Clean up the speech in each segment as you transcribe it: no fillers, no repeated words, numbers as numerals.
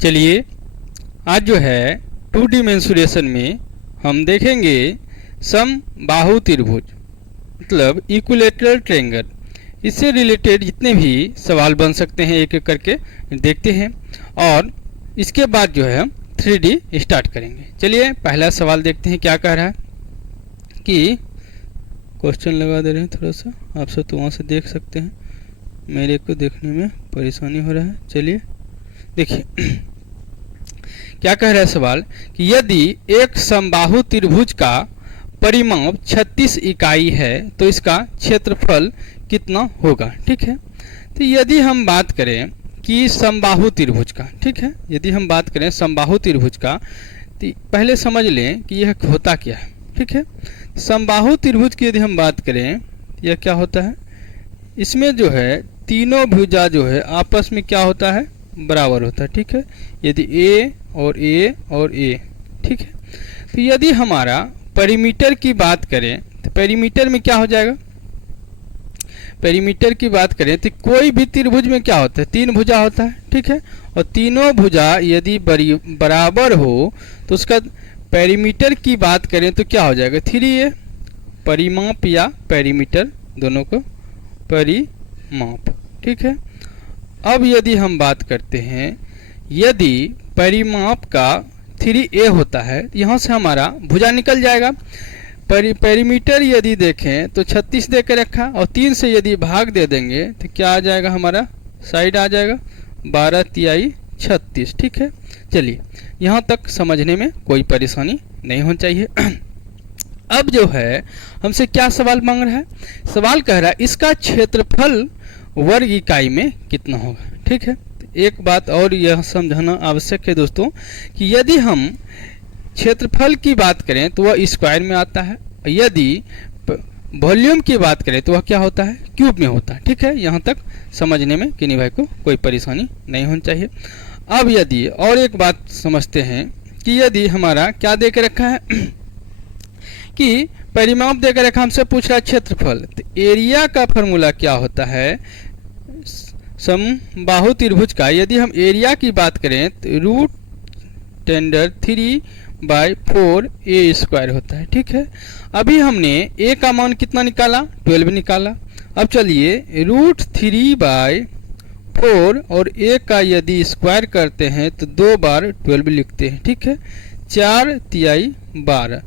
चलिए आज जो है 2D मेंसुरेशन में हम देखेंगे समबाहु त्रिभुज मतलब इक्विलैटरल ट्रायंगल। इससे रिलेटेड जितने भी सवाल बन सकते हैं एक एक करके देखते हैं और इसके बाद जो है हम 3D स्टार्ट करेंगे। चलिए पहला सवाल देखते हैं क्या कह रहा है कि क्वेश्चन लगा दे रहे हैं थोड़ा सा, आप सब तो वहाँ से देख सकते हैं, मेरे को देखने में परेशानी हो रहा है। चलिए देखिए क्या कह रहा है सवाल कि यदि एक समबाहु त्रिभुज का परिमाप 36 इकाई है तो इसका क्षेत्रफल कितना होगा। ठीक है, तो यदि हम बात करें कि समबाहु त्रिभुज का, ठीक है, यदि हम बात करें समबाहु त्रिभुज का तो पहले समझ लें कि यह होता क्या है। ठीक है, समबाहु त्रिभुज की यदि हम बात करें यह क्या होता है, इसमें जो है तीनों भुजा जो है आपस में क्या होता है, बराबर होता है। ठीक है, यदि ए और ए और ए, ठीक है, तो यदि हमारा पेरीमीटर की बात करें तो पेरीमीटर में क्या हो जाएगा, पेरीमीटर की बात करें तो कोई भी त्रिभुज में क्या होता है, तीन भुजा होता है। ठीक है, और तीनों भुजा यदि बराबर हो तो उसका पेरीमीटर की बात करें तो क्या हो जाएगा, 3a। परिमाप या पेरीमीटर दोनों को परिमाप। ठीक है, अब यदि हम बात करते हैं यदि परिमाप का 3a होता है, यहाँ से हमारा भुजा निकल जाएगा। पेरीमीटर यदि देखें तो 36 दे के रखा और 3 से यदि भाग दे देंगे तो क्या आ जाएगा, हमारा साइड आ जाएगा 12 तिहाई 36। ठीक है, चलिए यहाँ तक समझने में कोई परेशानी नहीं होनी चाहिए। अब जो है हमसे क्या सवाल मांग रहा है, सवाल कह रहा है इसका क्षेत्रफल वर्ग इकाई में कितना होगा। ठीक है, एक बात और यह समझना आवश्यक है दोस्तों कि यदि हम क्षेत्रफल की बात करें तो वह स्क्वायर में आता है, यदि वॉल्यूम की बात करें तो वह क्या होता है, क्यूब में होता है। ठीक है, यहाँ तक समझने में किन्हीं भाई को कोई परेशानी नहीं होनी चाहिए। अब यदि और एक बात समझते हैं कि यदि हमारा क्या दे के रखा है कि परिमाप देकर रखा, हमसे पूछ रहा है क्षेत्रफल, तो एरिया का फॉर्मूला क्या होता है समबाहु त्रिभुज का, यदि हम एरिया की बात करें तो रूट टेंडर 3/4 ए स्क्वायर होता है। ठीक है, अभी हमने ए का मान कितना निकाला, 12 निकाला। अब चलिए रूट 3/4 और ए का यदि स्क्वायर करते हैं तो 2 बार 12 लिखते हैं। ठीक है, 4 तिहाई 12,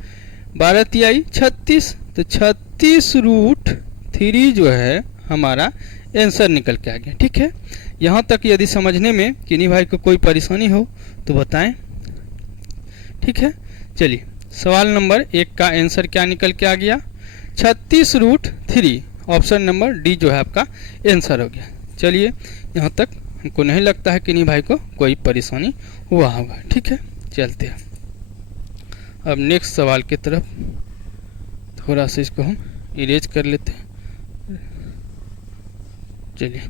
12 तिहाई 36, तो 36 रूट 3 जो है हमारा आंसर निकल के आ गया। ठीक है, यहाँ तक यदि समझने में किन्हीं भाई को कोई परेशानी हो तो बताएं। ठीक है, चलिए सवाल नंबर 1 का आंसर क्या निकल के आ गया, 36 रूट 3, ऑप्शन नंबर डी जो है आपका आंसर हो गया। चलिए यहाँ तक हमको नहीं लगता है किन्हीं भाई को कोई परेशानी हुआ होगा। ठीक है, चलते हैं अब नेक्स्ट सवाल की तरफ। थोड़ा सा इसको हम इरेज कर लेते हैं। चलिए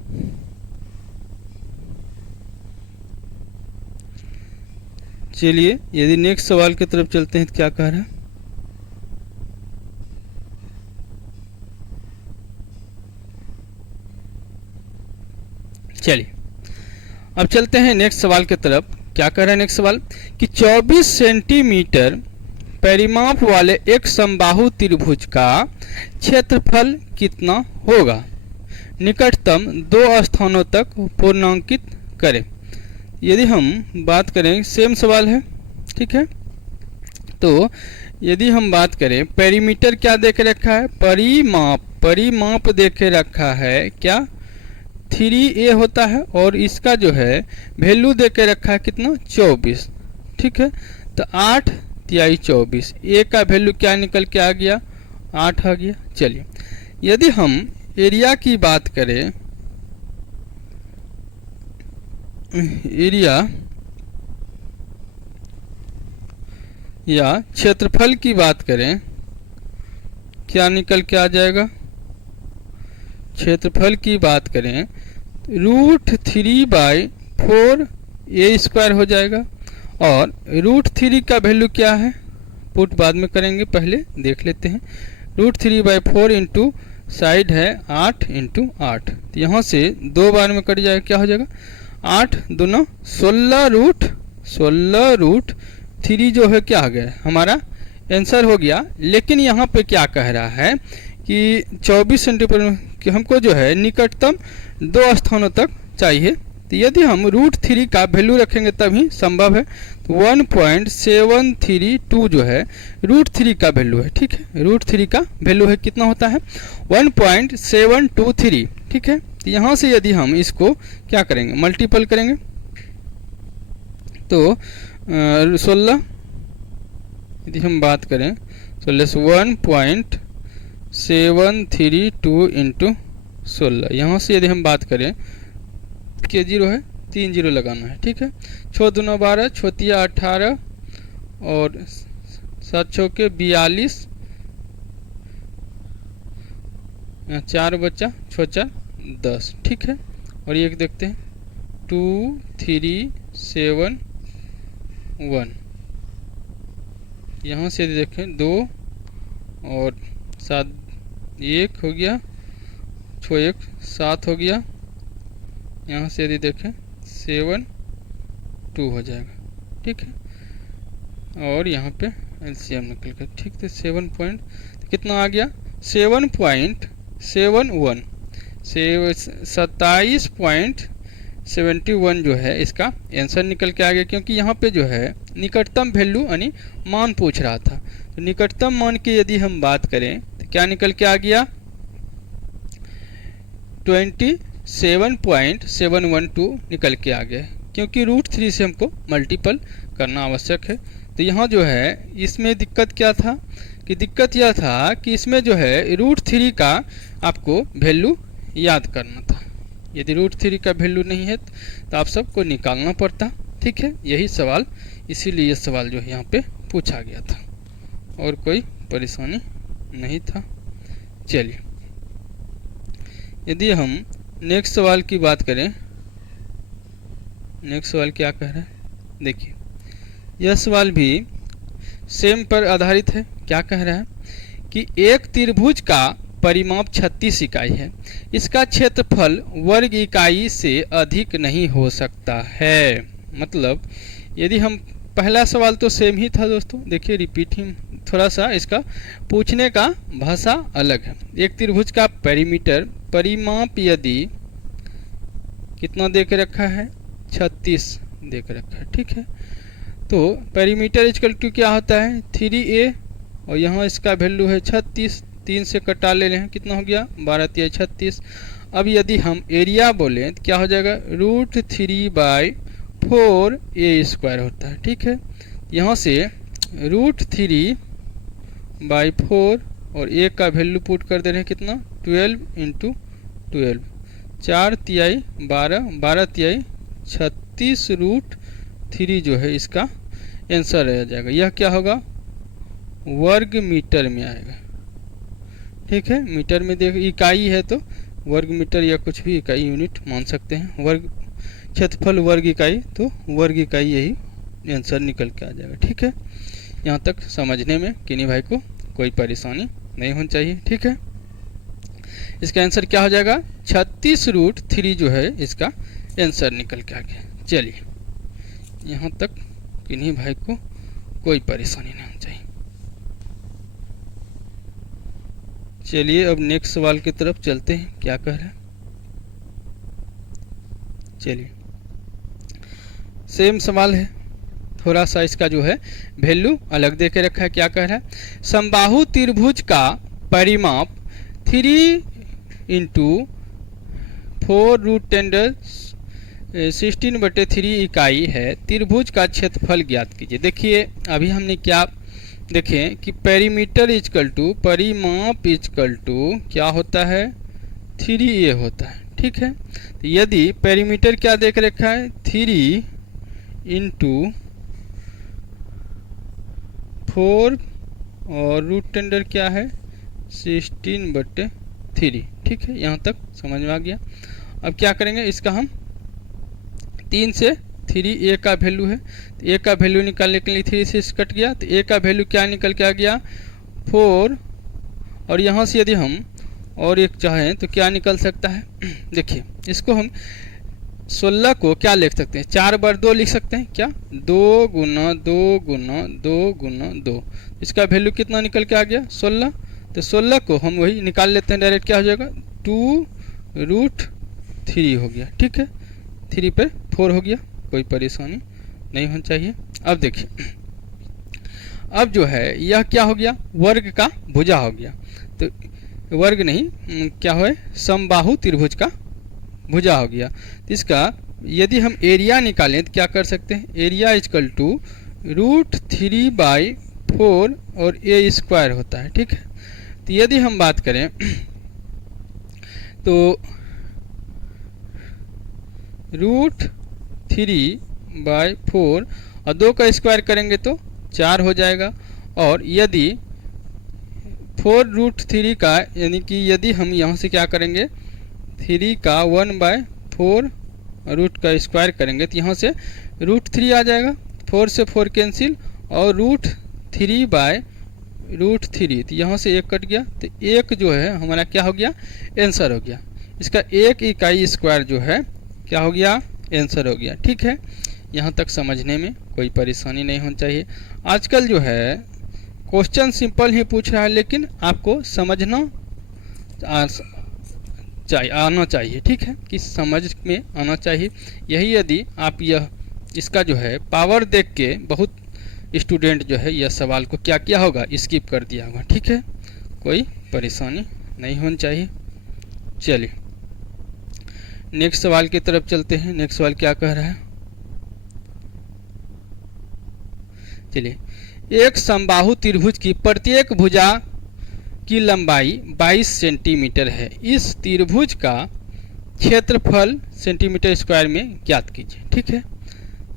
चलिए यदि नेक्स्ट सवाल की तरफ चलते हैं तो क्या कह रहा है, चलिए अब चलते हैं नेक्स्ट सवाल की तरफ। क्या कह रहा है नेक्स्ट सवाल कि 24 सेंटीमीटर परिमाप वाले एक समबाहु त्रिभुज का क्षेत्रफल कितना होगा, निकटतम 2 स्थानों तक पूर्णांकित करें। यदि हम बात करें, सेम सवाल है। ठीक है, तो यदि हम बात करें पेरीमीटर क्या दे के रखा है, परिमाप दे के रखा है क्या, 3a होता है और इसका जो है वैल्यू दे के रखा है कितना, 24। ठीक है, तो 8 तिहाई 24, a का वैल्यू क्या निकल के आ गया, 8 आ गया। चलिए यदि हम एरिया की बात करें, एरिया या क्षेत्रफल की बात करें क्या निकल के आ जाएगा, क्षेत्रफल की बात करें रूट 3/4 ए स्क्वायर हो जाएगा और रूट 3 का वैल्यू क्या है, पुट बाद में करेंगे, पहले देख लेते हैं। रूट 3/4 इंटू साइड है 8 इंटू 8, तो यहाँ से 2 बार में कट जाएगा, क्या हो जाएगा 8 दूना 16√3 जो है क्या आ गया हमारा आंसर हो गया। लेकिन यहाँ पे क्या कह रहा है कि 24 सेंटीमीटर कि हमको जो है निकटतम 2 स्थानों तक चाहिए। तो यदि हम √3 का वैल्यू रखेंगे तभी संभव है। तो 1.732 जो है √3 का वैल्यू है, ठीक है। √3 का वैल्यू है कितना होता है 1.723, ठीक है। तो यहाँ से यदि हम इसको क्या करेंगे मल्टीपल करेंगे तो 16 यदि हम बात करें 1.732 इंटू 16, यहाँ से यदि हम बात करें के 0 है 3 0 लगाना है, ठीक है। 6 दूना 12, 6 तिया 18 और 7 6 42, 4 बच्चा 6 4 10, ठीक है। और ये देखते हैं 2 3 7 1, यहाँ से यदि देखें 2 और 7 1 हो गया, 6 1 7 हो गया, यहाँ से यदि देखें 7 2 हो जाएगा, ठीक है। और यहाँ पे एलसीएम निकल कर, ठीक। तो 7 पॉइंट कितना आ गया 7.71 27.71 जो है इसका आंसर निकल के आ गया। क्योंकि यहाँ पे जो है निकटतम वैल्यू यानी मान पूछ रहा था। तो निकटतम मान की यदि हम बात करें तो क्या निकल के आ गया 27.712 निकल के आ गया। क्योंकि √3 से हमको मल्टीपल करना आवश्यक है। तो यहाँ जो है इसमें दिक्कत क्या था कि दिक्कत यह था कि इसमें जो है √3 का आपको वैल्यू याद करना था। यदि √3 का वैल्यू नहीं है तो आप सबको निकालना पड़ता, ठीक है। यही सवाल, इसीलिए यह सवाल जो है यहाँ पे पूछा गया था और कोई परेशानी नहीं था। चलिए यदि हम नेक्स्ट सवाल की बात करें, नेक्स्ट सवाल क्या कह रहा है देखिए। यह सवाल भी सेम पर आधारित है। क्या कह रहा है कि एक त्रिभुज का परिमाप 36 इकाई है, इसका क्षेत्रफल वर्ग इकाई से अधिक नहीं हो सकता है। मतलब यदि हम पहला सवाल तो सेम ही था दोस्तों, देखिए रिपीट ही, थोड़ा सा इसका पूछने का भाषा अलग है। एक त्रिभुज का पेरीमीटर परिमाप यदि कितना दे के रखा है 36 दे के रखा है, ठीक है। तो पेरीमीटर इक्वल टू क्या होता है 3a और यहाँ इसका वैल्यू है 36, 3 से कटा ले रहे हैं, कितना हो गया 12 3 36। अब यदि हम एरिया बोलें तो क्या हो जाएगा √3/4a² होता है, ठीक है। यहाँ से √3/4 और a का वैल्यू पुट कर दे रहे हैं कितना 12 × 12, 4 तिहाई 12, 12 तिहाई 36 √3 जो है इसका आंसर रह जाएगा। यह क्या होगा वर्ग मीटर में आएगा, ठीक है। मीटर में देख इकाई है तो वर्ग मीटर या कुछ भी इकाई यूनिट मान सकते हैं। वर्ग क्षेत्रफल वर्ग इकाई, तो वर्ग इकाई यही आंसर निकल के आ जाएगा, ठीक है। यहाँ तक समझने में किन्हीं भाई को कोई परेशानी नहीं होनी चाहिए, ठीक है। इसका आंसर क्या हो जाएगा 36 √3 जो है इसका आंसर निकल के आ गया। चलिए यहाँ तक किन्हीं भाई को कोई परेशानी नहीं होनी चाहिए। चलिए अब नेक्स्ट सवाल की तरफ चलते हैं, क्या कह रहा है। चलिए सेम सवाल है, थोड़ा सा इसका जो है वैल्यू अलग दे के रखा है। क्या कह रहा है समबाहु त्रिभुज का परिमाप 3 × 4√10 16/3 इकाई है। त्रिभुज का क्षेत्रफल ज्ञात कीजिए। देखिए अभी हमने क्या देखें कि पेरीमीटर इक्वल टू परिमाप इक्वल टू क्या होता है 3a होता है, ठीक है। तो यदि पेरीमीटर क्या देख रखा है 3 × 4 और √10 क्या है 16/3, ठीक है। यहाँ तक समझ में आ गया। अब क्या करेंगे इसका हम 3 से 3a का वैल्यू है, तो a का वैल्यू निकालने के लिए 3 से कट गया, तो a का वैल्यू क्या निकल के आ गया 4। और यहाँ से यदि हम और एक चाहें तो क्या निकल सकता है देखिए इसको हम 16 को क्या लिख सकते हैं, 4 बार 2 लिख सकते हैं क्या, 2 गुना 2 गुना 2 गुना 2, इसका वैल्यू कितना निकल के आ गया 16। तो 16 को हम वही निकाल लेते हैं डायरेक्ट, क्या हो जाएगा 2√3 हो गया। ठीक है, 3 पे 4 हो गया, कोई परेशानी नहीं होनी चाहिए। अब देखिए, अब जो है यह क्या हो गया, वर्ग का भुजा हो गया। तो वर्ग नहीं, क्या हो, समबाहु त्रिभुज का भुजा हो गया। तो इसका यदि हम एरिया निकालें तो क्या कर सकते हैं, एरिया इजकल टू √3/4 और a² होता है। ठीक है, तो यदि हम बात करें तो √3/4 और 2 का स्क्वायर करेंगे तो 4 हो जाएगा। और यदि 4√3 का, यानी कि यदि हम यहाँ से क्या करेंगे 3 का 1/4 रूट का स्क्वायर करेंगे तो यहाँ से √3 आ जाएगा, 4 से 4 कैंसिल और √3/√3, तो यहाँ से 1 कट गया, तो 1 जो है हमारा क्या हो गया, आंसर हो गया। इसका 1 इकाई स्क्वायर जो है क्या हो गया, आंसर हो गया। ठीक है, यहाँ तक समझने में कोई परेशानी नहीं होनी चाहिए। आजकल जो है क्वेश्चन सिंपल ही पूछ रहा है, लेकिन आपको समझना आना चाहिए। ठीक है, कि समझ में आना चाहिए। यही यदि आप यह इसका जो है पावर देख के बहुत स्टूडेंट जो है यह सवाल को क्या किया होगा, स्किप कर दिया होगा। ठीक है, कोई परेशानी नहीं होनी चाहिए। चलिए नेक्स्ट सवाल की तरफ चलते हैं। नेक्स्ट सवाल क्या कह रहा है, चलिए, एक समबाहु त्रिभुज की प्रत्येक भुजा की लंबाई 22 सेंटीमीटर है, इस त्रिभुज का क्षेत्रफल सेंटीमीटर स्क्वायर में ज्ञात कीजिए। ठीक है,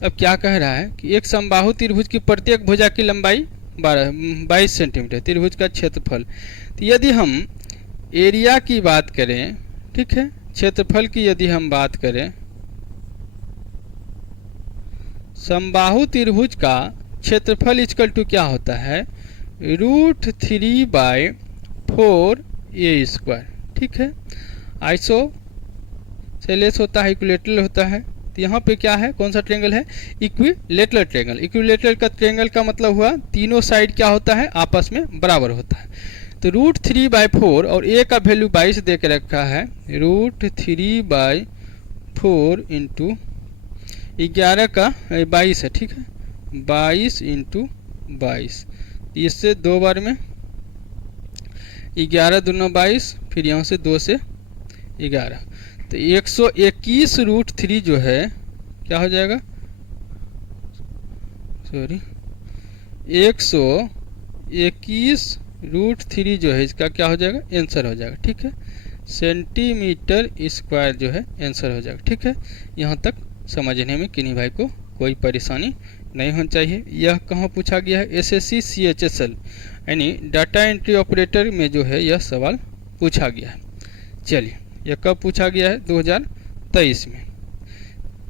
अब क्या कह रहा है कि एक समबाहु त्रिभुज की प्रत्येक भुजा की लंबाई 22 सेंटीमीटर, त्रिभुज का क्षेत्रफल। तो यदि हम एरिया की बात करें, ठीक है, क्षेत्रफल की यदि हम बात करें, समबाहु त्रिभुज का क्षेत्रफल इक्वल टू क्या होता है, √3/4 a²। ठीक है, आइसोसेलेस होता है, इक्विलेटरल होता है। तो यहाँ पे क्या है, कौन सा ट्रायंगल है, इक्विलेटरल ट्रायंगल। इक्विलेटरल का ट्रायंगल का मतलब हुआ तीनों साइड क्या होता है, आपस में बराबर होता है। तो √3/4 और a का वैल्यू 22 दे के रखा है, √3/4 इंटू 11 का 22 है। ठीक है, 22 इंटू 22, इससे 2 बार में 11 दूना 22, फिर यहाँ से 2 से 11, तो 121√3 जो है क्या हो जाएगा, सॉरी 121√3 जो है इसका क्या हो जाएगा, आंसर हो जाएगा। ठीक है, सेंटीमीटर स्क्वायर जो है आंसर हो जाएगा। ठीक है, यहाँ तक समझने में किन्हीं भाई को कोई परेशानी नहीं होनी चाहिए। यह कहाँ पूछा गया है, SSC CHSL यानी डाटा एंट्री ऑपरेटर में जो है यह सवाल पूछा गया है। चलिए, यह कब पूछा गया है, 2023 में।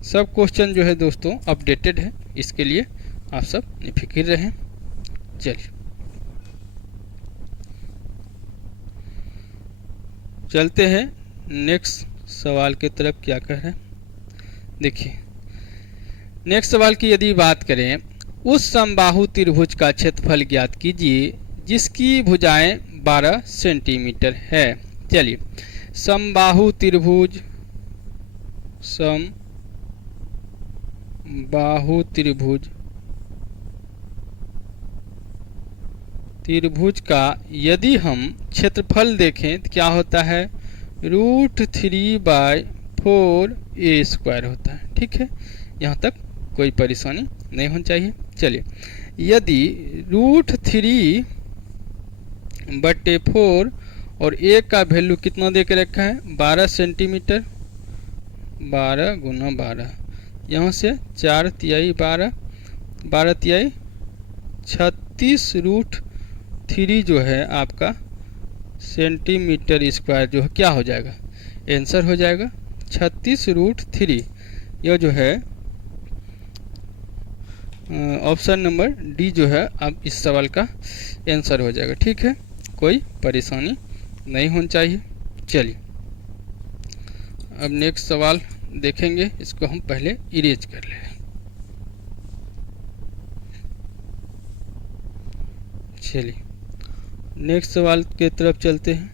सब क्वेश्चन जो है दोस्तों अपडेटेड है, इसके लिए आप सब निफिक्र रहें। चलिए चलते हैं नेक्स्ट सवाल की तरफ, क्या कह रहे हैं देखिए। नेक्स्ट सवाल की यदि बात करें, उस समबाहु त्रिभुज का क्षेत्रफल ज्ञात कीजिए जिसकी भुजाएं 12 सेंटीमीटर है। चलिए, समबाहु त्रिभुज, समबाहु त्रिभुज का यदि हम क्षेत्रफल देखें तो क्या होता है, √3/4 a² होता है। ठीक है, यहाँ तक कोई परेशानी नहीं होनी चाहिए। चलिए, यदि √3/4 और a का वैल्यू कितना दे के रखा है, 12 सेंटीमीटर, 12 गुना 12, यहाँ से 4 तिहाई 12, 12 तिहाई 36√3 जो है आपका सेंटीमीटर स्क्वायर जो है क्या हो जाएगा, आंसर हो जाएगा 36√3। यह जो है ऑप्शन नंबर डी जो है अब इस सवाल का आंसर हो जाएगा। ठीक है, कोई परेशानी नहीं होनी चाहिए। चलिए अब नेक्स्ट सवाल देखेंगे। इसको हम पहले इरेज कर लें। चलिए नेक्स्ट सवाल के तरफ चलते हैं।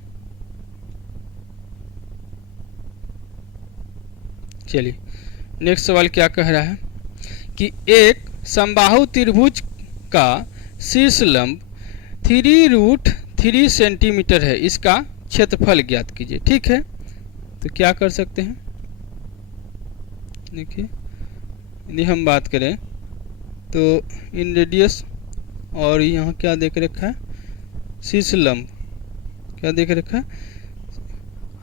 चलिए नेक्स्ट सवाल क्या कह रहा है कि एक समबाहु त्रिभुज का शीर्ष लंब 3√3 सेंटीमीटर है, इसका क्षेत्रफल ज्ञात कीजिए। ठीक है, तो क्या कर सकते हैं, देखिए यदि हम बात करें तो इन रेडियस, और यहाँ क्या देख रखा है, शीर्ष लंब क्या देख रखा है,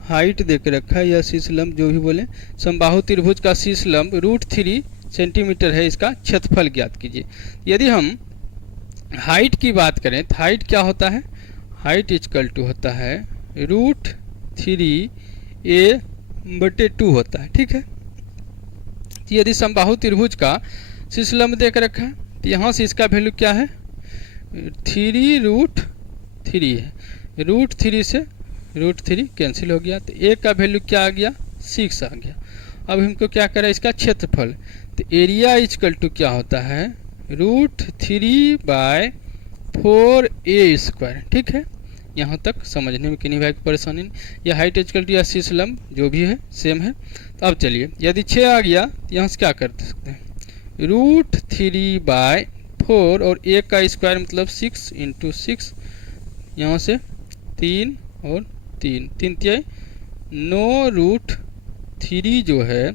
हाइट देख रखा है या शीर्ष लंब जो भी बोले। समबाहु त्रिभुज का शीर्ष लंब √3 सेंटीमीटर है, इसका क्षेत्रफल ज्ञात कीजिए। यदि हम हाइट की बात करें तो हाइट क्या होता है, हाइट इक्वल टू होता है √3a/2 होता है। ठीक है, तो यदि समबाहु त्रिभुज का शीर्ष लंब देख रखा है तो यहाँ से इसका वैल्यू क्या है, 3√3 है। √3 से √3 कैंसिल हो गया, तो a का वैल्यू क्या आ गया, 6 आ गया। अब हमको क्या करें, इसका क्षेत्रफल, तो एरिया इक्वल टू क्या होता है, √3/4a²। ठीक है, यहाँ तक समझने में किन्हीं भाई की परेशानी नहीं। यह हाइट इक्वल टू या शीर्ष लंब जो भी है सेम है। तो अब चलिए यदि 6 आ गया तो यहाँ से क्या कर सकते हैं, √3/4 और a का स्क्वायर मतलब 6 × 6, यहाँ से 3 और 3 3 9√3 जो है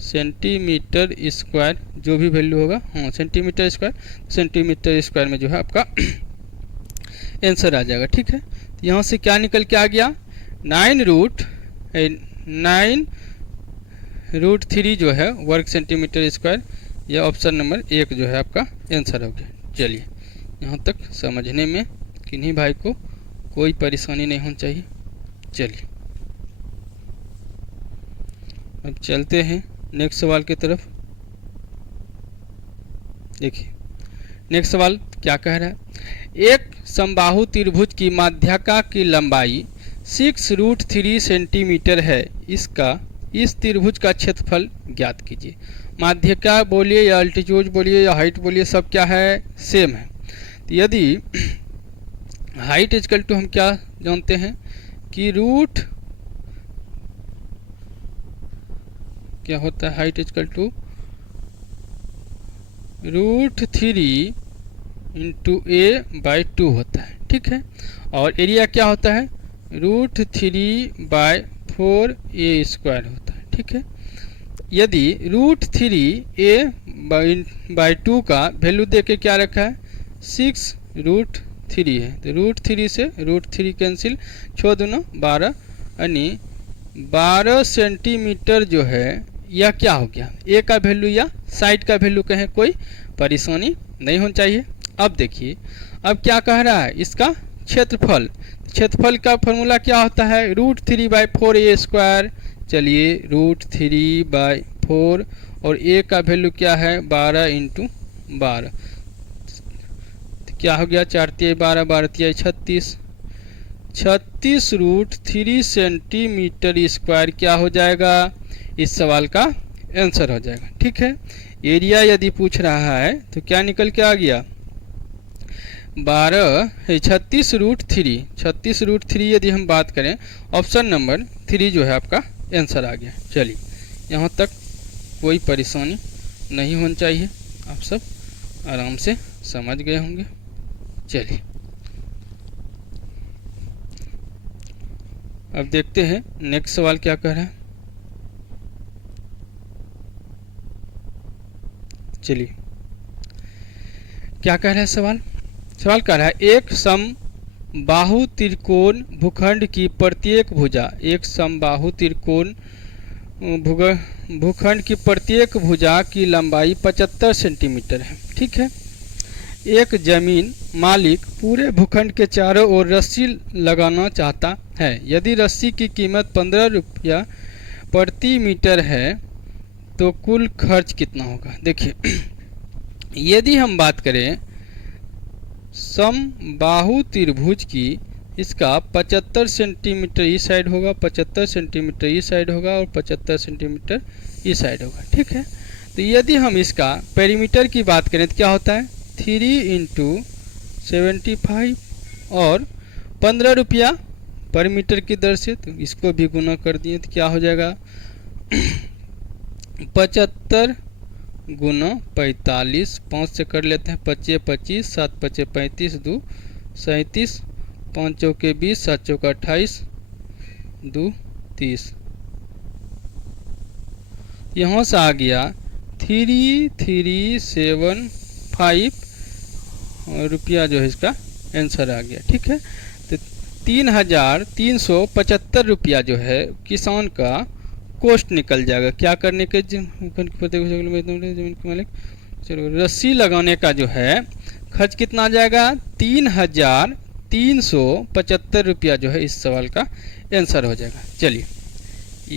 सेंटीमीटर स्क्वायर, जो भी वैल्यू होगा, हाँ सेंटीमीटर स्क्वायर में जो है आपका आंसर आ जाएगा। ठीक है, तो यहाँ से क्या निकल के आ गया, 9√3 जो है वर्ग सेंटीमीटर स्क्वायर। यह ऑप्शन नंबर 1 जो है आपका आंसर हो गया। चलिए यहाँ तक समझने में किन्हीं भाई को कोई परेशानी नहीं होनी चाहिए। चलिए अब चलते हैं नेक्स्ट सवाल की तरफ। देखिए नेक्स्ट सवाल क्या कह रहा है, एक समबाहु त्रिभुज की माध्यिका की लंबाई 6√3 सेंटीमीटर है, इस त्रिभुज का क्षेत्रफल ज्ञात कीजिए। माध्यिका बोलिए या अल्टीट्यूड बोलिए या हाइट बोलिए, सब क्या है, सेम है। तो यदि हाइट इक्वल टू हम क्या जानते हैं कि रूट क्या होता है, हाइट इक्वल टू √3 × a/2 होता है। ठीक है, और एरिया क्या होता है, √3/4a² होता है। ठीक है, यदि √3a/2 का वैल्यू देके क्या रखा है, 6√3 है, तो √3 से √3 कैंसिल, 6 दूना 12, यानी 12 सेंटीमीटर जो है यह क्या हो गया, ए का वैल्यू या साइड का वैल्यू कहें, कोई परेशानी नहीं होनी चाहिए। अब देखिए अब क्या कह रहा है, इसका क्षेत्रफल का फॉर्मूला क्या होता है, √3/4a²। चलिए √3/4 और a का वैल्यू क्या है, 12 × 12, क्या हो गया, 4 × 12 12 × 36 √3 सेंटीमीटर स्क्वायर क्या हो जाएगा, इस सवाल का आंसर हो जाएगा। ठीक है, एरिया यदि पूछ रहा है तो क्या निकल के आ गया, 36√3 यदि हम बात करें, ऑप्शन नंबर 3 जो है आपका आंसर आ गया। चलिए यहाँ तक कोई परेशानी नहीं होनी चाहिए, आप सब आराम से समझ गए होंगे। चलिए अब देखते हैं नेक्स्ट सवाल क्या कह रहा है। चलिए क्या कह रहा है सवाल कह रहा है, एक समबाहु त्रिकोण भूखंड की प्रत्येक भुजा, एक समबाहु त्रिकोण भूखंड की प्रत्येक भुजा की लंबाई 75 सेंटीमीटर है। ठीक है, एक जमीन मालिक पूरे भूखंड के चारों ओर रस्सी लगाना चाहता है। यदि रस्सी की कीमत 15 रुपया प्रति मीटर है तो कुल खर्च कितना होगा। देखिए यदि हम बात करें समबाहु त्रिभुज की, इसका 75 सेंटीमीटर इस साइड होगा, 75 सेंटीमीटर इस साइड होगा और 75 सेंटीमीटर इस साइड होगा, ठीक है। तो यदि हम इसका पेरीमीटर की बात करें तो क्या होता है 3 इंटू 75 और 15 रुपया पर मीटर की दर से, तो इसको भी गुना कर दिए तो क्या हो जाएगा 75 गुना 45, 5 से कर लेते हैं 25 25, 7 5 35, 2 37, 5 चौके 20, 7 चौका 28, 2 30। यहाँ से आ गया 3375 रुपया जो है इसका आंसर आ गया, ठीक है। तो 3375 रुपया जो है किसान का कॉस्ट निकल जाएगा। क्या करने के जमीन के मालिक, चलो रस्सी लगाने का जो है खर्च कितना आ जाएगा 3375 रुपया जो है इस सवाल का आंसर हो जाएगा। चलिए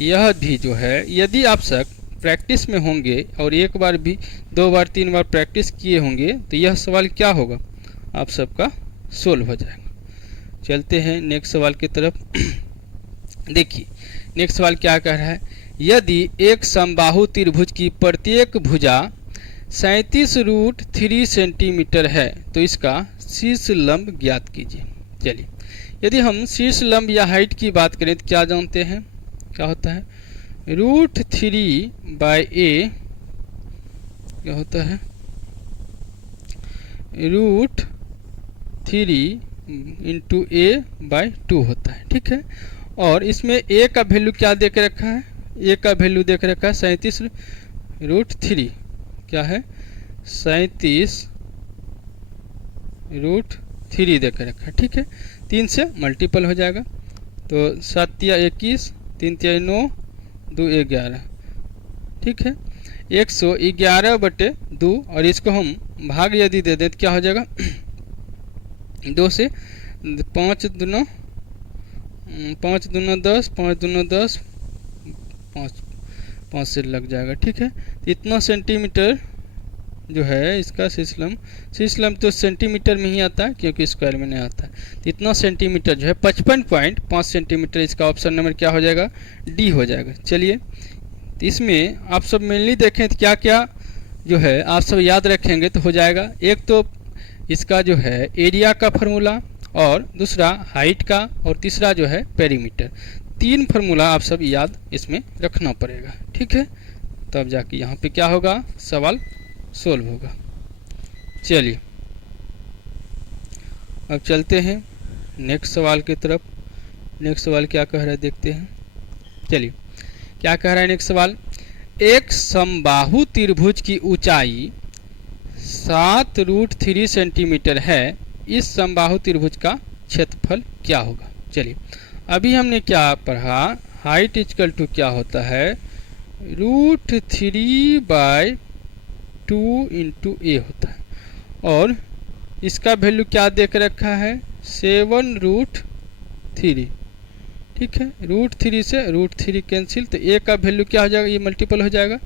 यह भी जो है यदि आप सब प्रैक्टिस में होंगे और एक बार भी 2 बार 3 बार प्रैक्टिस किए होंगे तो यह सवाल क्या होगा आप सबका सोल्व हो जाएगा। चलते हैं नेक्स्ट सवाल की तरफ। देखिए नेक्स्ट सवाल क्या कह रहा है, यदि एक समबाहु त्रिभुज की प्रत्येक भुजा 37√3 सेंटीमीटर है तो इसका शीर्ष लंब ज्ञात कीजिए। चलिए यदि हम शीर्ष लंब या हाइट की बात करें तो क्या जानते हैं, क्या होता है √3/a, क्या होता है √3 इंटू a/2 होता है, ठीक है। और इसमें a का वैल्यू क्या दे के रखा है, a का वैल्यू देख रखा है 37√3, क्या है 37√3 देकर रखा है, ठीक है। 3 से मल्टीपल हो जाएगा तो 7 या 21, 3 या 9, 2 11, ठीक है 111/2। और इसको हम भाग यदि दे दें तो क्या हो जाएगा 2 से 5 दूना 10, 5 दूना 10, 5 से लग जाएगा, ठीक है। इतना सेंटीमीटर जो है इसका शीर्ष लंब तो सेंटीमीटर में ही आता है क्योंकि स्क्वायर में नहीं आता है। तो इतना सेंटीमीटर जो है 55.5 सेंटीमीटर, इसका ऑप्शन नंबर क्या हो जाएगा डी हो जाएगा। चलिए तो इसमें आप सब मेनली देखें तो क्या क्या जो है आप सब याद रखेंगे तो हो जाएगा। एक तो इसका जो है एरिया का फार्मूला, और दूसरा हाइट का, और तीसरा जो है पेरीमीटर। 3 फार्मूला आप सब याद इसमें रखना पड़ेगा, ठीक है। तब जाके यहाँ पे क्या होगा सवाल सोल्व होगा। चलिए अब चलते हैं नेक्स्ट सवाल की तरफ। नेक्स्ट सवाल क्या कह रहा है देखते हैं। चलिए क्या कह रहा है नेक्स्ट सवाल, एक समबाहु त्रिभुज की ऊंचाई 7√3 सेंटीमीटर है, इस समबाहु त्रिभुज का क्षेत्रफल क्या होगा। चलिए अभी हमने क्या पढ़ा, हाइट इक्वल टू क्या होता है √3/2 इंटू ए होता है, और इसका वैल्यू क्या देख रखा है 7√3, ठीक है। √3 से √3 कैंसिल, तो ए का वैल्यू क्या हो जाएगा, ये मल्टीपल हो जाएगा।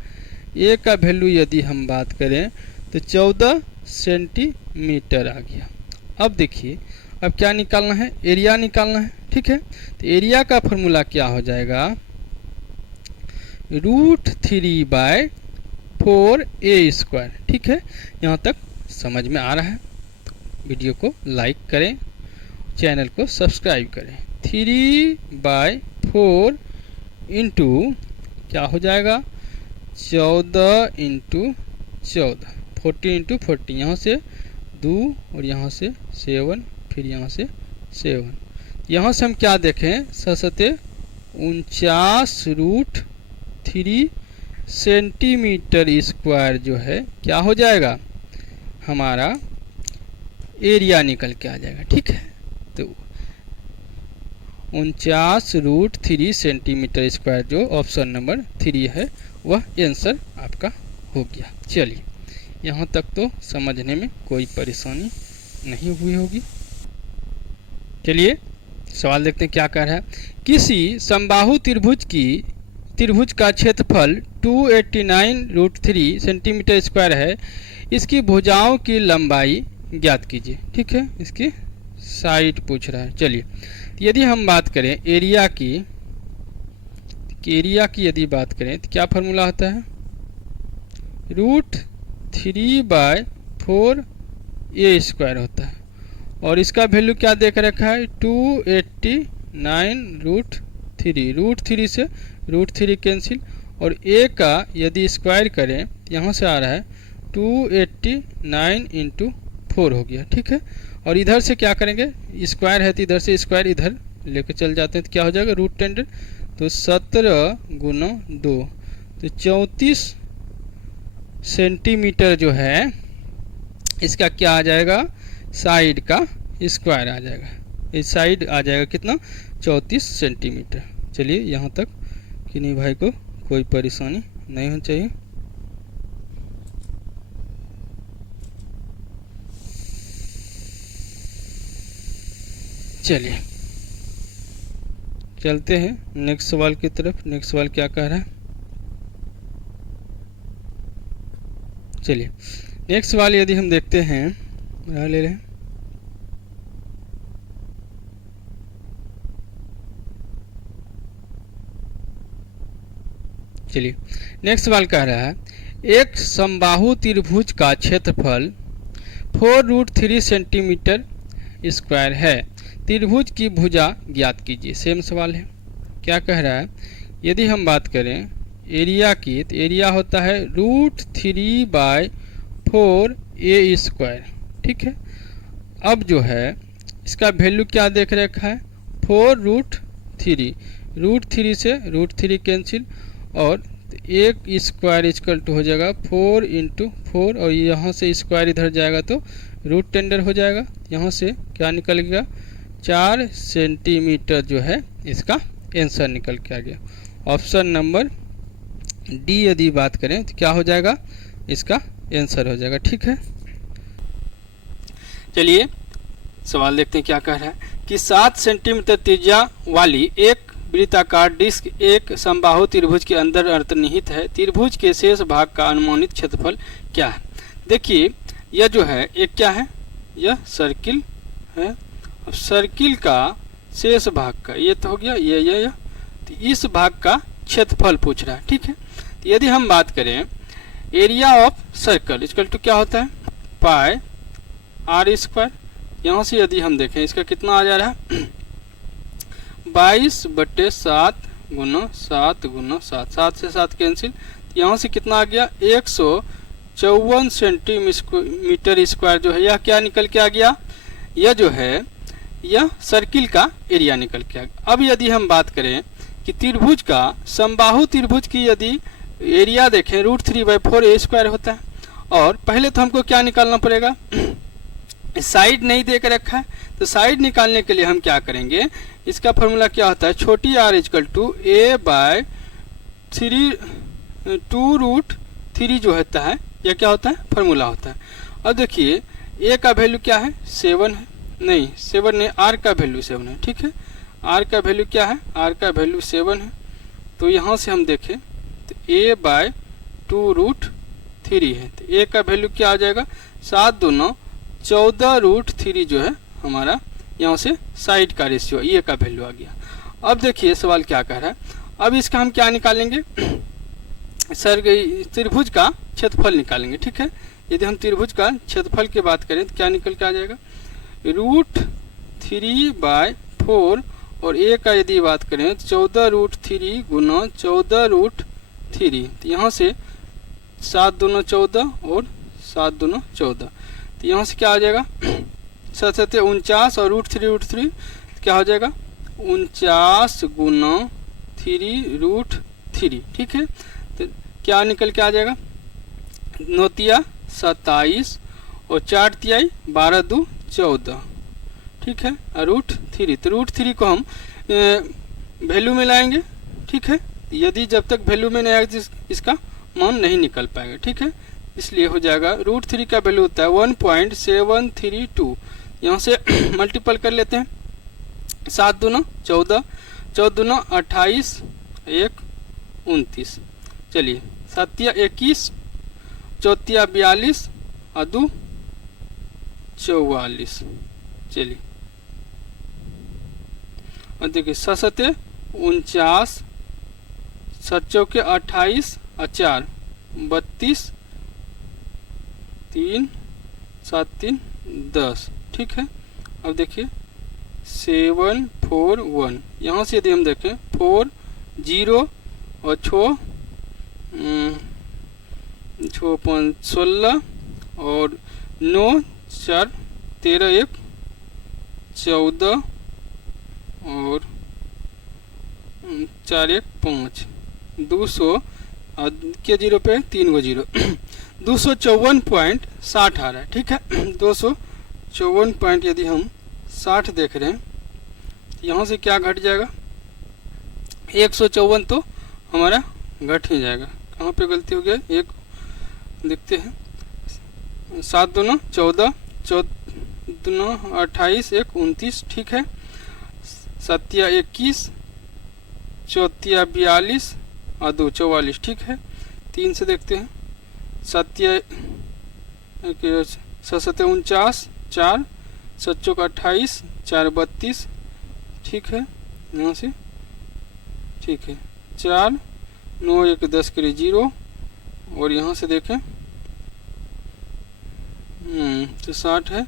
ए का वैल्यू यदि हम बात करें तो 14 सेंटीमीटर आ गया। अब देखिए अब क्या निकालना है, एरिया निकालना है, ठीक है। तो एरिया का फॉर्मूला क्या हो जाएगा √3/4a², ठीक है। यहाँ तक समझ में आ रहा है, वीडियो को लाइक करें, चैनल को सब्सक्राइब करें। 3/4 इंटू क्या हो जाएगा 14 इंटू 14, 40 इंटू 40, यहाँ से 2 और यहाँ से 7, फिर यहाँ से 7। यहाँ से हम क्या देखें 49√3 सेंटीमीटर स्क्वायर जो है क्या हो जाएगा हमारा एरिया निकल के आ जाएगा, ठीक है। तो 49√3 सेंटीमीटर स्क्वायर जो ऑप्शन नंबर 3 है वह आंसर आपका हो गया। चलिए यहाँ तक तो समझने में कोई परेशानी नहीं हुई होगी। चलिए सवाल देखते हैं क्या कह रहा है, किसी समबाहु त्रिभुज का क्षेत्रफल 289√3 सेंटीमीटर स्क्वायर है, इसकी भुजाओं की लंबाई ज्ञात कीजिए, ठीक है। इसकी साइड पूछ रहा है। चलिए यदि हम बात करें एरिया की, कि एरिया की यदि बात करें तो क्या फार्मूला होता है, √3/4 ए स्क्वायर होता है। और इसका वैल्यू क्या दे कर रखा है, 289√3। √3 से √3 कैंसिल, और ए का यदि स्क्वायर करें यहाँ से आ रहा है 289 × 4 हो गया। ठीक है, और इधर से क्या करेंगे, स्क्वायर है तो इधर से स्क्वायर इधर लेके चल जाते हैं तो क्या हो जाएगा, √10, तो 17 × 2, तो 34 सेंटीमीटर जो है इसका क्या आ जाएगा, साइड का स्क्वायर आ जाएगा। इस साइड आ जाएगा कितना, 34 सेंटीमीटर। चलिए यहाँ तक कि नहीं भाई को कोई परेशानी नहीं होनी चाहिए। चलिए चलते हैं नेक्स्ट सवाल की तरफ। नेक्स्ट सवाल क्या कह रहा है, चलिए नेक्स्ट सवाल यदि हम देखते हैं, ले रहे हैं, चलिए नेक्स्ट सवाल कह रहा है, एक समबाहु त्रिभुज का क्षेत्रफल 4√3 सेंटीमीटर स्क्वायर है, त्रिभुज की भुजा ज्ञात कीजिए। सेम सवाल है। क्या कह रहा है, यदि हम बात करें एरिया की तो एरिया होता है √3/4 ए स्क्वायर। ठीक है, अब जो है इसका वैल्यू क्या देख रखा है, 4√3, √3 से √3 कैंसिल, और एक स्क्वायर इक्वल टू हो जाएगा 4 × 4, और यहाँ से स्क्वायर इधर जाएगा तो √10 हो जाएगा। यहाँ से क्या निकल गया, 4 सेंटीमीटर जो है इसका आंसर निकल के आ गया। ऑप्शन नंबर डी यदि बात करें तो क्या हो जाएगा, इसका आंसर हो जाएगा। ठीक है, चलिए सवाल देखते हैं क्या कह रहा है कि 7 सेंटीमीटर त्रिज्या वाली एक वृत्ताकार डिस्क एक समबाहु त्रिभुज के अंदर अंतर्निहित है, त्रिभुज के शेष भाग का अनुमानित क्षेत्रफल क्या है। देखिए यह जो है एक क्या है, यह सर्किल है। अब सर्किल का शेष भाग का ये तो हो गया, ये तो इस भाग का क्षेत्रफल पूछ रहा है। ठीक है, तो यदि हम बात करें area of circle equal to क्या होता है, πr²। यहाँ से यदि हम देखें इसका कितना आ जा रहा है, 22/7 × 7 × 7, 7 से 7 कैंसिल, यहाँ से कितना आ गया, 154 सेंटीमीटर स्क्वायर जो है यह क्या निकल के आ गया, यह जो है यह सर्किल का एरिया निकल के आ गया। अब यदि हम बात करें कि त्रिभुज का समबाहु त्रिभुज की यदि एरिया देखें √3/4 ए स्क्वायर होता है, और पहले तो हमको क्या निकालना पड़ेगा, साइड नहीं देकर रखा है, तो साइड निकालने के लिए हम क्या करेंगे, इसका फॉर्मूला क्या होता है, छोटी r = a/3 2√3 जो होता है यह क्या होता है, फॉर्मूला होता है। अब देखिए a का वैल्यू क्या है, 7 है, नहीं 7 नहीं, r का वैल्यू 7 है। ठीक है, r का वैल्यू क्या है, r का वैल्यू 7 है। तो यहाँ से हम देखें तो a/2√3 है, तो a का वैल्यू क्या आ जाएगा, 7 दूना 14√3 जो है हमारा यहाँ से साइड का रेशियो ये का वैल्यू आ गया। अब देखिए सवाल क्या कह रहा है, अब इसका हम क्या निकालेंगे, सर त्रिभुज का क्षेत्रफल निकालेंगे। ठीक है, यदि हम त्रिभुज का क्षेत्रफल की बात करें तो क्या निकल के आ जाएगा, √3/4, और ए का यदि बात करें तो 14√3 × 14√3, तो यहाँ से 7 दूना 14 और 7 दूना 14, तो यहाँ से क्या आ जाएगा, 7 49, और √3 क्या हो जाएगा, 49 × 3√3। ठीक है, तो क्या निकल के आ जाएगा, 9 × 27 और 4 × 12 × 2 = 14। ठीक है, √3, तो √3 को हम वैल्यू में लाएंगे। ठीक है, यदि जब तक वैल्यू में नहीं आएगा इसका मान नहीं निकल पाएगा। ठीक है, इसलिए हो जाएगा √3 का वैल्यू होता है 1.732। यहाँ से मल्टीपल कर लेते हैं, 7 दूना 14, 14 दूना 28, 1 29। चलिए 7 × 21, 4 × 42 और 2 44। चलिए और देखिए 7 × 49 7 चौके 28 और 4 32, 3 7 3 10। ठीक है, अब देखिए 7 4 1, यहाँ से यदि हम देखें 4 0 और 6 5 16 और 9 4 13 1 14 और 4 1 5 200 और के 0 पे 3 गो 0 254.60 आ रहा है। ठीक है, 254 पॉइंट यदि हम 60 देख रहे हैं, यहाँ से क्या घट जाएगा, 154 तो हमारा घट ही जाएगा। कहाँ पे गलती हो गया, एक देखते हैं, 7 दूना 14, 14 दूना 28, 1 29। ठीक है, 7 21, 4 42 और 2 44। ठीक है, 3 से देखते हैं, 7 7 49, 4 7 28, 4 32। ठीक है, यहाँ से ठीक है 4 9 1 10 के लिए 0 और यहाँ से देखें तो 60 है।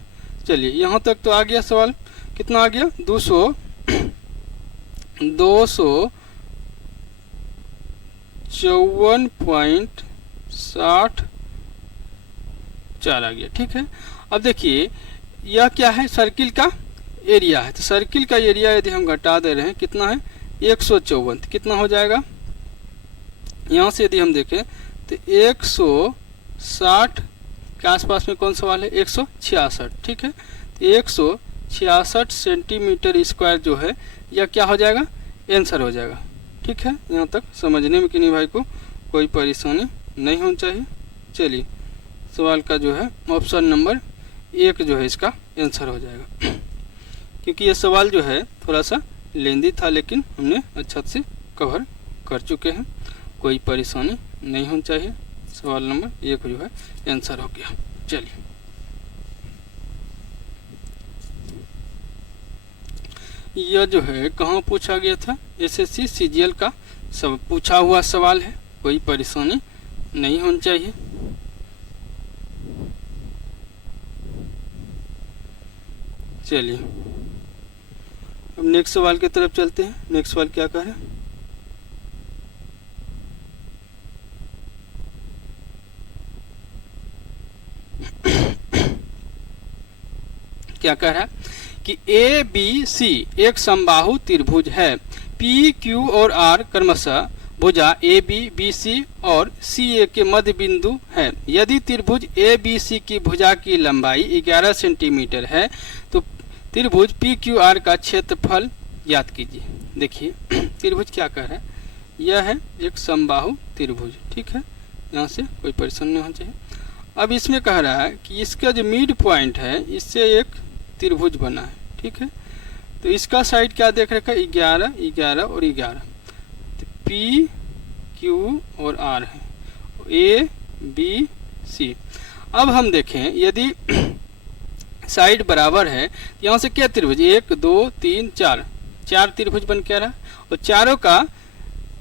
चलिए यहाँ तक तो आ गया सवाल, कितना आ गया, 254.64 आ गया। ठीक है, अब देखिए यह क्या है, सर्किल का एरिया है। तो सर्किल का एरिया यदि हम घटा दे रहे हैं, कितना है 154, कितना हो जाएगा, यहाँ से यदि हम देखें तो 160 के आसपास में कौन सवाल है, 166। ठीक है, तो 166 सेंटीमीटर स्क्वायर जो है यह क्या हो जाएगा, आंसर हो जाएगा। ठीक है, यहाँ तक समझने में किन्हीं भाई को कोई परेशानी नहीं होनी चाहिए। चलिए सवाल का जो है ऑप्शन नंबर 1 जो है इसका आंसर हो जाएगा। क्योंकि ये सवाल जो है थोड़ा सा लेंदी था, लेकिन हमने अच्छा से कवर कर चुके हैं, कोई परेशानी नहीं होनी चाहिए। सवाल नंबर 1 जो है आंसर हो गया। चलिए यह जो है कहाँ पूछा गया था, एसएससी सीजीएल का सब पूछा हुआ सवाल है, कोई परेशानी नहीं होनी चाहिए। चलिए अब नेक्स्ट सवाल की तरफ चलते हैं। नेक्स्ट सवाल क्या कह रहा है, क्या कह रहा है कि ए बी सी एक समबाहु त्रिभुज है, पी क्यू और आर क्रमशः भुजा ए बी बी सी और सी ए के मध्य बिंदु है। यदि त्रिभुज ए बी सी की भुजा की लंबाई 11 सेंटीमीटर है तो त्रिभुज पी क्यू आर का क्षेत्रफल ज्ञात कीजिए। देखिए त्रिभुज क्या कह रहा है, यह है एक समबाहु त्रिभुज। ठीक है, यहाँ से कोई परेशानी नहीं होनी चाहिए। अब इसमें कह रहा है कि इसका जो मिड पॉइंट है इससे एक त्रिभुज बना है। ठीक है, तो इसका साइड क्या देख रखा है, 11 11 और 11, तो पी क्यू और आर है, ए बी सी। अब हम देखें यदि साइड बराबर है, यहाँ से क्या त्रिभुज, 1 2 3 4 4 त्रिभुज बन के रहा, और चारों का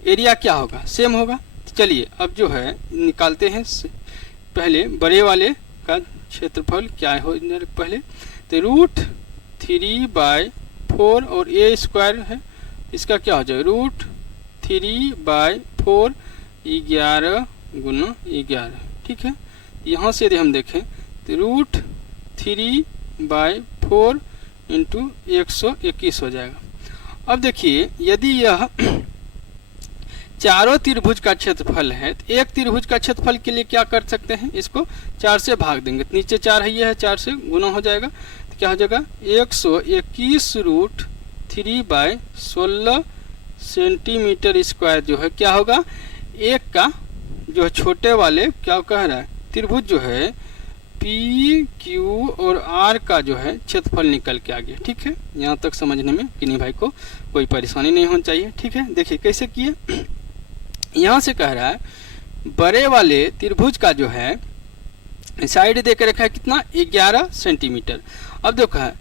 एरिया क्या होगा, सेम होगा। तो चलिए अब जो है निकालते हैं, पहले बड़े वाले का क्षेत्रफल क्या हो पहले, तो √3/4 और ए स्क्वायर है, इसका क्या हो जाएगा, √3/4 11 गुना 11। ठीक है, यहाँ से यदि हम देखें तो √3/4 इंटू 121 हो जाएगा। अब देखिए यदि यह चारों त्रिभुज का क्षेत्रफल है, तो एक त्रिभुज का क्षेत्रफल के लिए क्या कर सकते हैं, इसको 4 से भाग देंगे, तो नीचे 4 है, ये है 4 से गुना हो जाएगा, तो क्या हो जाएगा 121 √3/16 सेंटीमीटर स्क्वायर जो है क्या होगा, एक का जो है छोटे वाले क्या कह रहा है, त्रिभुज जो है पी क्यू और आर का जो है क्षेत्रफल निकल के आ गया। ठीक है, यहाँ तक समझने में किन्हीं भाई को कोई परेशानी नहीं होनी चाहिए। ठीक है, देखिए कैसे किए, यहाँ से कह रहा है बड़े वाले त्रिभुज का जो है साइड दे के रखा है कितना, 11 सेंटीमीटर। अब देखो है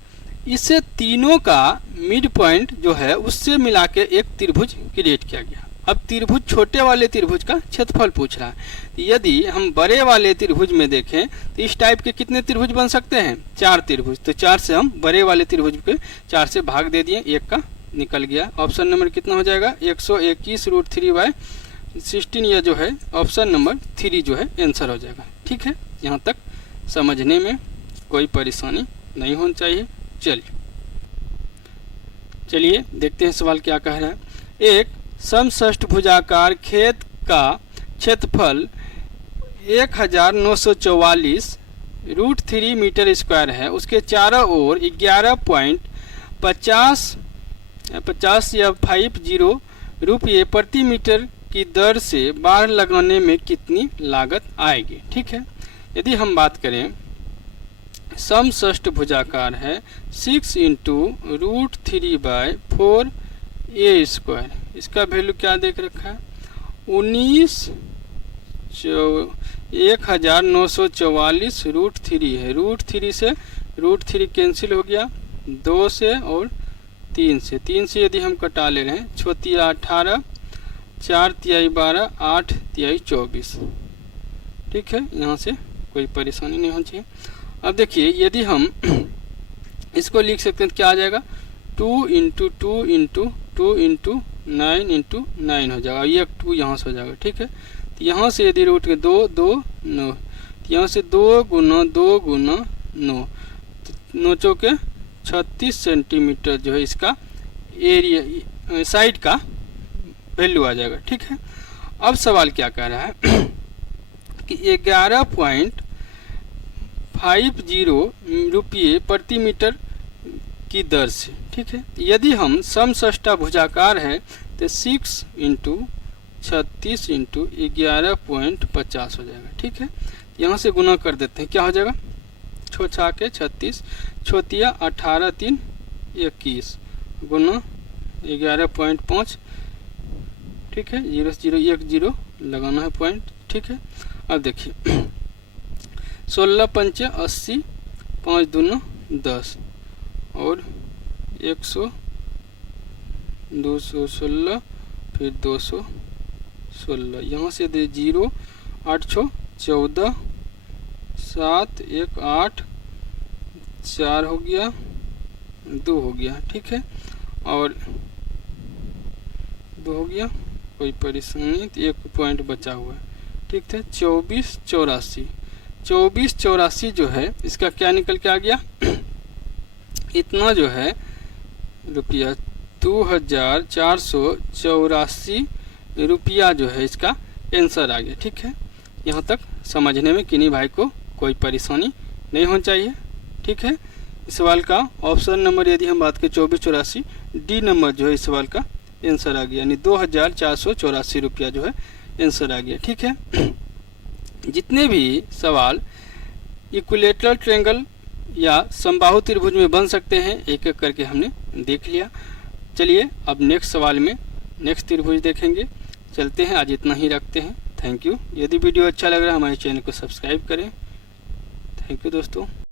इससे तीनों का मिड पॉइंट जो है उससे मिला के एक त्रिभुज क्रिएट किया गया। अब त्रिभुज छोटे वाले त्रिभुज का क्षेत्रफल पूछ रहा है। यदि हम बड़े वाले त्रिभुज में देखें तो इस टाइप के कितने त्रिभुज बन सकते हैं? 4 त्रिभुज। तो 4 से हम बड़े वाले त्रिभुज के 4 से भाग दे दिए, 1 का निकल गया। ऑप्शन नंबर कितना हो जाएगा? 121√3/16। यह जो है ऑप्शन नंबर 3 जो है आंसर हो जाएगा। ठीक है, यहाँ तक समझने में कोई परेशानी नहीं होनी चाहिए। चलिए देखते हैं सवाल क्या कह रहा है। एक समषष्ठभुजाकार खेत का क्षेत्रफल 1944√3 मीटर स्क्वायर है। उसके चारों ओर 11.50 या 50 रुपये प्रति मीटर की दर से बाढ़ लगाने में कितनी लागत आएगी? ठीक है, यदि हम बात करें समषष्ठभुजाकार है 6 × √3/4a²। इसका वैल्यू क्या देख रखा है? 1944 है। √3 से √3 कैंसिल हो गया, 2 से और 3 से। 3 से यदि हम कटा ले रहे हैं, 6 × 18, 4 × 12, 8 × 24। ठीक है, यहाँ से कोई परेशानी नहीं होनी चाहिए। अब देखिए यदि हम इसको लिख सकते हैं तो क्या आ जाएगा? 2 × 2 × 2 × 9 × 9 हो जाएगा। ये 2 यहाँ से हो जाएगा। ठीक है, तो यहाँ से यदि रूट के 2 2 9, तो यहाँ से 2 × 2 × 9, तो 9 चौके 36 सेंटीमीटर जो है इसका एरिया साइड का वैल्यू आ जाएगा। ठीक है, अब सवाल क्या कह रहा है कि 11.50 रुपये प्रति मीटर की दर से। ठीक है, यदि हम समषष्ठभुजाकार है तो 6 × 36 × 11.50 हो जाएगा। ठीक है, यहाँ से गुना कर देते हैं, क्या हो जाएगा? 6 × 6 = 36, 6 × 18, 3 = 21 गुना 11.5। ठीक है, 0 0 1 0 लगाना है पॉइंट। ठीक है, अब देखिए 16 × 5 = 80, 5 दूना 10 और 100, 216, फिर 216। यहाँ से दे 0, 8 × 6 = 14, 7 1 8, 4 हो गया, 2 हो गया। ठीक है, और 2 हो गया, कोई परेशानी? तो 1 पॉइंट बचा हुआ है। ठीक है, 24 84। 24 84 जो है इसका क्या निकल के आ गया? इतना जो है रुपया 2484 रुपया जो है इसका आंसर आ गया। ठीक है, यहाँ तक समझने में किन्हीं भाई को कोई परेशानी नहीं होनी चाहिए। ठीक है, इस सवाल का ऑप्शन नंबर यदि हम बात करें 24 84, डी नंबर जो है इस सवाल का आंसर आ गया, यानी 2484 रुपया जो है आंसर आ गया। ठीक है, जितने भी सवाल इक्विलेटरल ट्रायंगल या समबाहु त्रिभुज में बन सकते हैं एक एक करके हमने देख लिया। चलिए अब नेक्स्ट सवाल में नेक्स्ट त्रिभुज देखेंगे। चलते हैं, आज इतना ही रखते हैं। Thank you. यदि वीडियो अच्छा लग रहा है हमारे चैनल को सब्सक्राइब करें। थैंक यू दोस्तों।